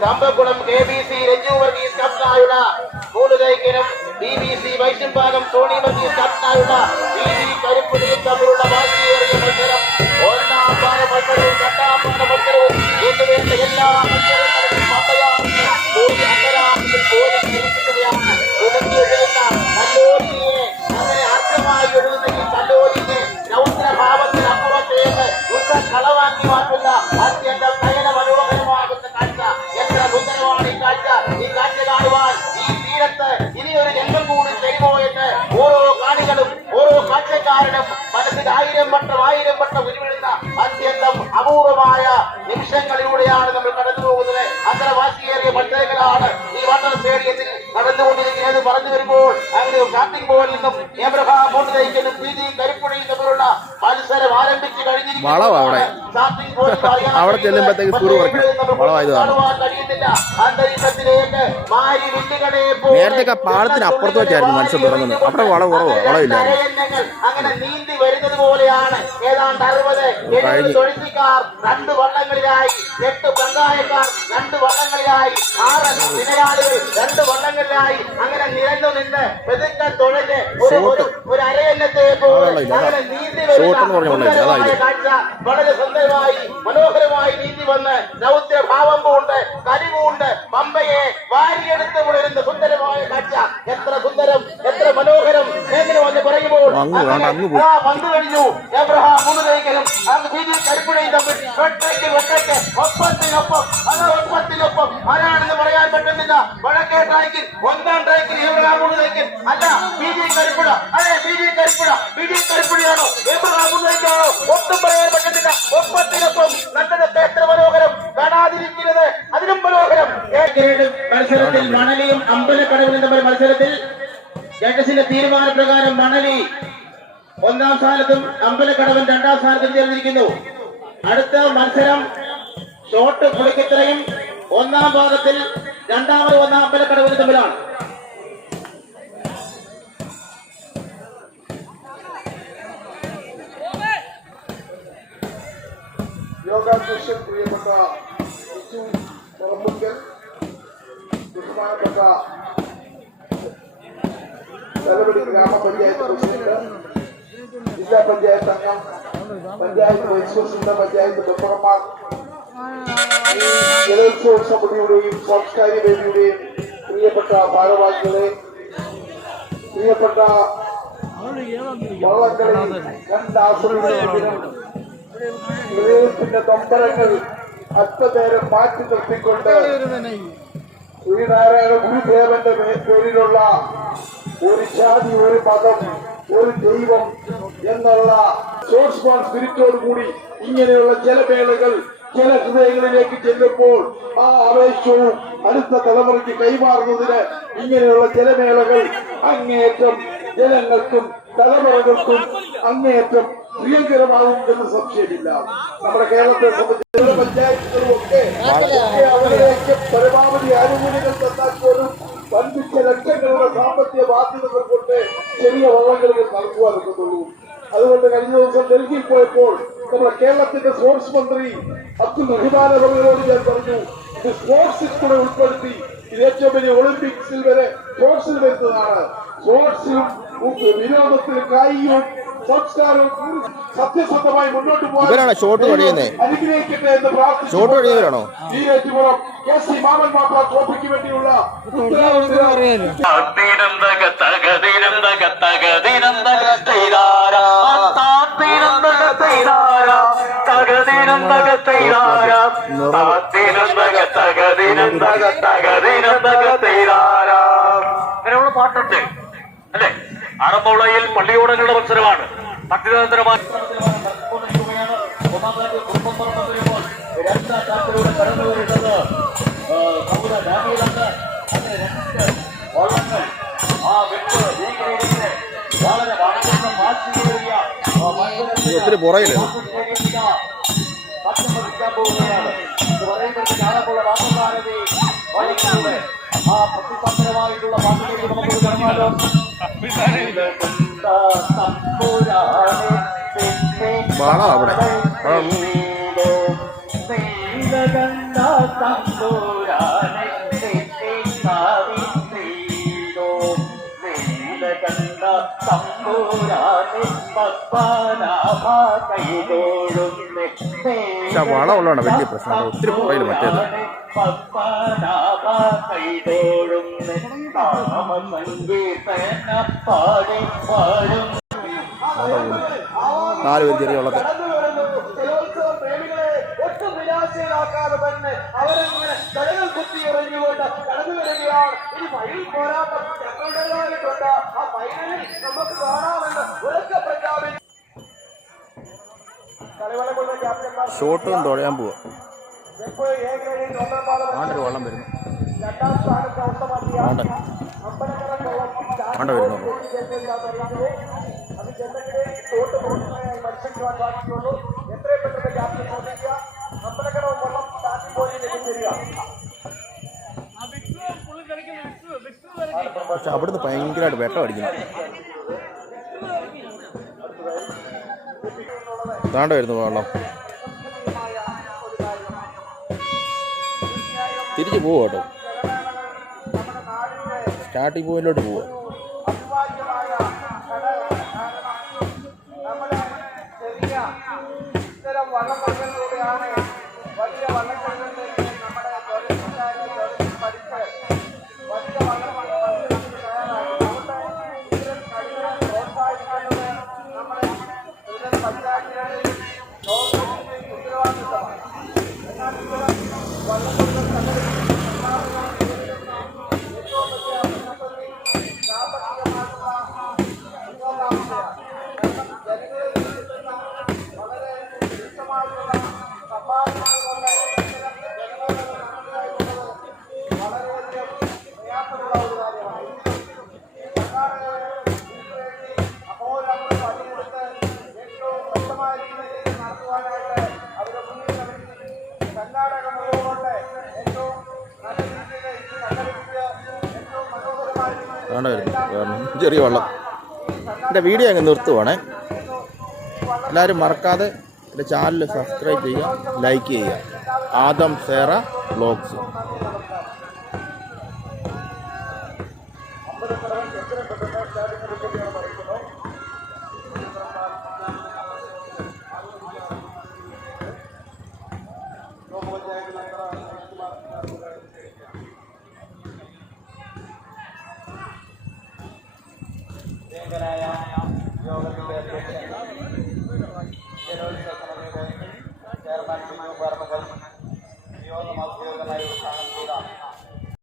തമ്പക്കുളം KBC Renju Varghese കപ്തായുള്ള മൂലുകൈക്കനും BBC വൈശംഭാഗം സോണി വർഗീസ് കപ്തായുള്ള BB കരിപ്പുടിയും തമ്മിലുള്ള വാശിയേറിയ മത്സരം ഒന്നാം പാദ മത്സരവും രണ്ടാം പാദ മത്സരവും എന്നുവേണ്ട എല്ലാ മത്സരങ്ങളിലും പമ്പയാറിന് അന്തരാമിൽ പോലും നിരപ്പിക്കുകയാണ്. ഉടക്കിയെഴുതുന്ന കല്ലോലിയെ അങ്ങനെ അർത്ഥമായി എഴുതുന്ന ഈ കല്ലോലിയെ രൗദ്രഭാവത്തിനപ്പുറത്തേക്ക് കളവാക്കി മാറ്റുന്ന അത്യന്തം നയന മനോഹരമാകുന്ന കാഴ്ച. എത്ര സുന്ദരമാണ് ഈ കാഴ്ച. ഈ കാഴ്ച കാണുവാൻ ഈ തീരത്ത് ഇനിയൊരു ജന്മം കൂടി ചെയ്യുമോ എന്ന് ഓരോ കാണികളും ഓരോ കാഴ്ചക്കാരനും മനസ്സിൽ ആയിരം വട്ടം ഉരുവിടുന്ന അത്യന്തം അപൂർവമായ നിമിഷങ്ങളിലൂടെയാണ് നമ്മൾ കടന്നു പോകുന്നത്. അത്ര വാശിയേറിയ മത്സരങ്ങളാണ് ഈ വാട്ടർ സ്റ്റേഡിയത്തിൽ നടന്നുകൊണ്ടിരിക്കുന്നത്. പറഞ്ഞു വരുമ്പോൾ അങ്ങനെ ഷാപ്പിംഗ് ബോളിൽ നിന്നും എബ്രഹാം മോണ്ടേയ്ക്കനും BB കരിപ്പുഴയും തമ്മിലുള്ള മത്സരം ആരംഭിച്ചു കഴിഞ്ഞിരിക്കുന്നു. അവിടെ ചെല്ലുമ്പോഴത്തേക്ക് അന്തരീക്ഷത്തിലേക്ക് മാരി വില്ലുകളെ നേരത്തെ പാടത്തിന് അപ്പുറത്തോട്ടായിരുന്നു മത്സ്യം തുടങ്ങുന്നത്. അവിടെ വളമില്ല. അങ്ങനെ നീന്തി വരുന്നത് പോലെയാണ്. ഏതാണ്ട് 60-70 തൊഴിൽക്കാർ 2 വള്ളങ്ങളിലായി, 8 പങ്കായക്കാർ 2 വള്ളങ്ങളിലായി, 6 വിനയാളികൾ 2 വള്ളങ്ങളിലായി അങ്ങനെ നിരന്നു നിന്ന് പെതുക്കൻ തൊഴില് ഒരു അരയന്നത്തെ പോലെ അങ്ങനെ നീന്തി വരുന്ന കാഴ്ച. വളരെ സുന്ദരമായി മനോഹരമായി നീന്തി വന്ന് രൗദ്രഭാവം കൊണ്ട് കരിവുണ്ട് പമ്പയെ വാരിയെടുത്ത് വിടുന്ന സുന്ദരമായ കാഴ്ച. എത്ര സുന്ദരം, എത്ര മനോഹരം എങ്ങനെ വന്ന് പറയുമ്പോൾ വന്നു കഴിഞ്ഞു. എബ്രഹാം മൂന്നുകൈക്കനും BB കരിപ്പുഴയും തമ്മിൽ ഒറ്റയ്ക്ക് ഒപ്പത്തിനൊപ്പം ആരാണെന്ന് പറയാൻ പറ്റുന്നില്ല. വടക്കേ ട്രാക്കിൽ 1ാം ട്രാക്കിൽ എബ്രഹാം മൂന്നുകൈക്കൻ അല്ല BB കരിപ്പുഴ. അതെ BB കരിപ്പുഴയാണോ എബ്രഹാം മൂന്നുകൈക്കാണോ ഒട്ടും പറയാൻ പറ്റുന്നില്ല. ഒപ്പത്തിനൊപ്പം നല്ലതൊക്കെ എത്ര മനോഹരം, കാണാതിരിക്കുന്നത് അതിനും മനോഹരം. മത്സരത്തിൽ മണലിയും അമ്പലക്കടവിലും തമ്മിൽ മത്സരത്തിൽ ജഡ്ജസിന്റെ തീരുമാനപ്രകാരം മണലി 1ാം സ്ഥാനത്തും അമ്പലക്കടവൻ 2ാം സ്ഥാനത്തും ചേർന്നിരിക്കുന്നു. അടുത്ത മത്സരം ഷോട്ട് പുളിക്കത്രയും 1ാം ഭാഗത്തിൽ 2ാമത് 1 അമ്പലക്കടവിന് തമ്മിലാണ്. യോഗാധ്യക്ഷൻ പ്രിയപ്പെട്ട തുറമുക്കൽ, ബഹുമാനപ്പെട്ട തലവടി ഗ്രാമപഞ്ചായത്ത് പ്രസിഡന്റ്, ജില്ലാ പഞ്ചായത്ത് അംഗം, പഞ്ചായത്ത് വൈസ് പ്രസിഡന്റ്, പഞ്ചായത്ത് മെമ്പർമാർ, ജലോത്സവ സമിതിയുടെയും സാംസ്കാരിക വേദിയുടെയും പ്രിയപ്പെട്ട ഭാരവാഹികളെ, പ്രിയപ്പെട്ട വള്ളംകളി കണ്ടാസ്വദിക്കുന്നതിനും ഹൃദയത്തിന്റെ നൊമ്പരങ്ങൾ അല്പനേരം മാറ്റി നിർത്തിക്കൊണ്ട് ശ്രീനാരായണ ഗുരുദേവന്റെ പേരിലുള്ള ഒരു ജാതി, ഒരു മതം, ഒരു ദൈവം എന്നുള്ള സോഴ്സ്മാൻ സ്പിരിറ്റോടുകൂടി ഇങ്ങനെയുള്ള ജലമേളകൾ ചില ഹൃദയങ്ങളിലേക്ക് ചെല്ലുമ്പോൾ ആ ആവേശവും അടുത്ത തലമുറയ്ക്ക് കൈമാറുന്നതിന് ഇങ്ങനെയുള്ള ജലമേളകൾ അങ്ങേയറ്റം ജനങ്ങൾക്കും തലമുറകൾക്കും അങ്ങേയറ്റം പ്രിയങ്കരമാകും എന്ന് സംശയമില്ല. നമ്മുടെ കേരളത്തെ സംബന്ധിച്ചുള്ള പഞ്ചായത്തുകളും ഒക്കെ അവരിലേക്ക് പരമാവധി ആനുകൂല്യങ്ങൾ തന്നാൽ പോലും വൻപിച്ച ലക്ഷങ്ങളുടെ സാമ്പത്തിക ബാധ്യതകൾ കൊണ്ട് ചെറിയ വള്ളങ്ങൾക്ക് നടക്കുവാനൊക്കത്തുള്ളൂ. അതുകൊണ്ട് കഴിഞ്ഞ ദിവസം ഡൽഹിയിൽ പോയപ്പോൾ നമ്മുടെ കേരളത്തിന്റെ സ്പോർട്സ് മന്ത്രി അബ്ദുൽ റഹ്മാൻ അവர்களോട് ഞാൻ പറഞ്ഞു, ഇത് സ്പോർട്സിൽ കൂടെ ഉൾപ്പെടുത്തി ഇത് ഏറ്റവും വലിയ ഒളിമ്പിക്സിൽ വരെ സ്പോർട്സിൽ വരുന്നതാണ്. സ്പോർട്സിലും വിനോദത്തിലും കായികവും സംസ്കാരവും സത്യസന്ധമായി മുന്നോട്ട് പോകാൻ ഷോട്ട് അനുഗ്രഹിക്കട്ടെ എന്ന് പ്രാർത്ഥിച്ചുകൊണ്ടാണോ KC മാമൻ മാപ്പ ട്രോഫിക്ക് വേണ്ടിയുള്ള പാട്ടുണ്ട് അല്ലെ. ആറന്മുളയിൽ പള്ളിയോടങ്ങളുടെ മത്സരമാണ്. ഭക്തിനിരന്തരമായ കടന്നു വരുന്നത് വള്ളങ്ങൾ ആ വെട്ട് ഭീകരയുടെ വളരെ വളരെ മാറ്റിയേറിയ പോവുകയാണ് എന്ന് പറയുമ്പോഴത്തേക്ക് ആറന്മുള രാമഭാരതി വലിക്കുന്നത് ആ പ്രതിപക്ഷമായിട്ടുള്ള പാട്ടിലേക്ക് നമുക്ക് കടന്നാലോ. തമ്പുരാനെ പത്മനാഭ കൈതോഴുന്നേ പക്ഷെ ആ വളമുള്ളതാണ് വലിയ പ്രശ്നം. ഒത്തിരി പുറയിൽ മറ്റേത് പത്മനാഭ കൈതോഴുന്നേ നാമസങ്കീർത്തന പാടി പാടും 4 പേര് ചെറിയ വള്ളത്തെ ജലോത്സവ പ്രേമികളെ ഒട്ടും നിരാശയിലാക്കാതെ തന്നെ അവരെങ്ങനെ കടകൾ കുത്തി എറിഞ്ഞുകൊണ്ട് കടന്നു വരികയാണ്. ഇനി ഫൈനൽ പോരാട്ടം ഞങ്ങളുടേതായിട്ടുണ്ട്. ആ ഫൈനലിൽ നമുക്ക് കാണാമെന്ന് ഉറക്കെ പ്രഖ്യാപിച്ചു. കളിവളങ്ങളുടെ ക്യാപ്റ്റന്മാർ ഷോട്ടും തുഴയാൻ പോവുക. എപ്പോഴും എ ഗ്രേഡിൽ 1-ാം പാദം ആണ്ടൊരു വള്ളം വരുന്നു. 2ാം സ്ഥാനത്ത് സ്വന്തമാക്കിയ അമ്പലക്കര ആണ്ട വരുന്നു. അത് ചെന്നൈയിലെ തോട്ട് പൂർണ്ണമായി മത്സരിക്കുവാൻ സാധിക്കുള്ളൂ. എത്രയും പെട്ടെന്ന് ക്യാപ്റ്റൻ ശ്രദ്ധിക്കുക. അമ്പലക്കടവും വെള്ളം താറ്റി പോയി ലഭിച്ചിരിക. പക്ഷെ അവിടുന്ന് ഭയങ്കരമായിട്ട് വെട്ടം അടിക്കുന്നു. താണ്ട വരുന്നു വെള്ളം. തിരിച്ച് പോവുക കേട്ടോ. സ്റ്റാർട്ടിംഗ് പോയിന്റിലോട്ട് പോവുക. അഭിവാജ്യമായ ഘടകം. കാരണം നമ്മുടെ ചെറിയ ഇത്തരം വള്ളംകളികളിലൂടെയാണ് വലിയ വള്ളംകളികളിലേക്ക് നമ്മുടെ തൊഴിൽക്കാരെ പഠിച്ച് വലിയ വള്ളംകളികൾക്ക് തയ്യാറാകും. അതുകൊണ്ട് ഇത്തരം കളികളെ പ്രോത്സാഹിപ്പിക്കുന്നത് നമ്മുടെ ഇത്തരം പഞ്ചായത്തുകളിൽ ഗവൺമെന്റിന്റെ ഉത്തരവാദിത്തമാണ്. എന്നാൽ ഇത്തരം വള്ളംകളികൾ സംഘടിപ്പിക്കുന്ന താണ്ട വരുന്നു കാരണം ചെറിയ വള്ളം. എൻ്റെ വീഡിയോ അങ്ങ് നിർത്തുവാണേ. എല്ലാവരും മറക്കാതെ എൻ്റെ ചാനൽ സബ്സ്ക്രൈബ് ചെയ്യുക, ലൈക്ക് ചെയ്യുക. ആദം സേറ വ്ളോഗ്സ്. ായ